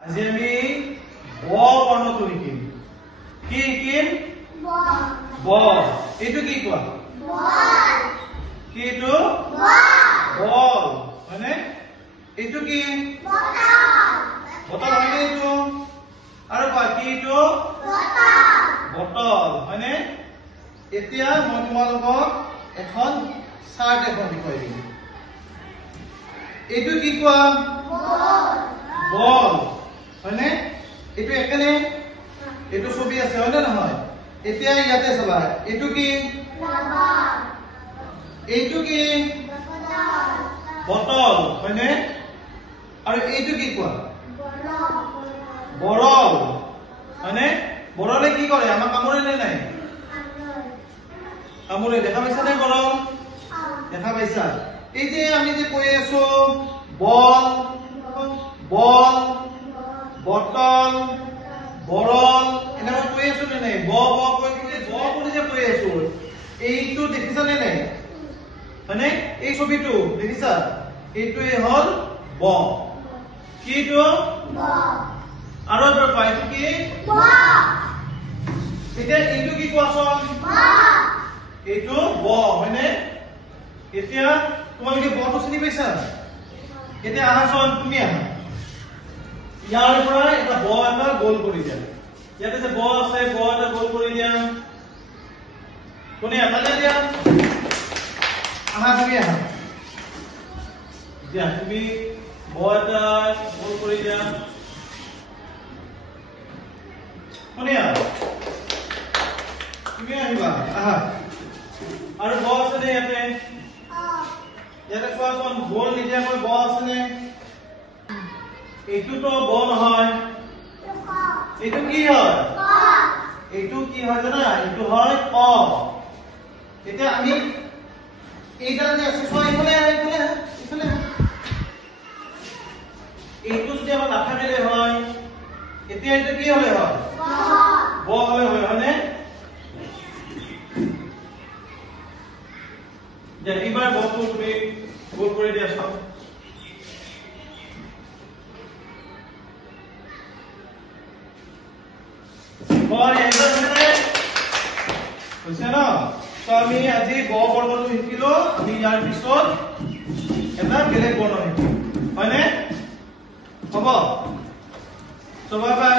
আজি আমি ব বৰ্ণটো শিকিম। কি শিকিম? ব। এইটো কি কোৱা? কি এইটো? বল। হয়নে? এইটো কি? বটল হয়নে এইটো? আৰু কোৱা কি এইটো? বটল। হয়নে? এতিয়া মই তোমালোকক এখন চাৰ্ট এখন দেখুৱাই দিম। এইটো কি কোৱা? বল। হয়নে? এইটো একেনে? এইটো ছবি আছে হয়নে নহয়? এতিয়া ইয়াতে চাবা। এইটো কি? এইটো কি? বটল। হয়নে? আৰু এইটো কি কোৱা? বৰল। হয়নে? বৰলে কি কৰে? আমাক কামুৰে নে নাই? কামুৰে। দেখা পাইছা নে বৰল? দেখা পাইছা? এই যে আমি যে কৈ আছো বল, বল, বটল, বৰল, এনেকৈ কৈ আছো নে নাই? ব ব কৈ যে কৈ আছো, এইটো দেখিছা নে নাই? হয়নে? এই ছবিটো দেখিছা? এইটোৱে হল ব। কিটো? আৰু এবাৰ কোৱা, এইটো কি? এতিয়া এইটো কি কোৱাচোন? এইটো ব। হয়নে? এতিয়া তোমালোকে বটো চিনি পাইছা? এতিয়া আহাচোন, তুমি আহা। ইয়াৰ পৰা এটা ব এটা গোল কৰি দিয়া। ইয়াতে যে ব আছে, ব এটা গোল কৰি দিয়া। কোনে আটালে দিয়া? আহা, তুমি আহা। দিয়া, তুমি ব এটা গোল কৰি দিয়া। কোনে আহা? তুমি আহিবা, আহা। আৰু ব আছে নে ইয়াতে? ইয়াতে কোৱাচোন, গোল নিদিয়াকৈ ব আছে নে? এইটোতো ব নহয়। এইটো কি হয়? এইটো কি হয় জানা? এইটো হয় ক। এতিয়া আমি এইডাল যে আছে, এইফালে এইফালে এইটো যদি আমাৰ নাথাকিলে হয়, এতিয়া এইটো কি হলে হয়? ব হলে হয়। হয়নে? যে এইবাৰ বটো তুমি গোল কৰি দিয়া চাও। হৈছে ন? আমি আজি ব বৰ্ণটো শিকিলো। আমি ইয়াৰ পিছত এটা বেলেগ বৰ্ণ শিকিম। হয়নে? হ'ব? Bye bye.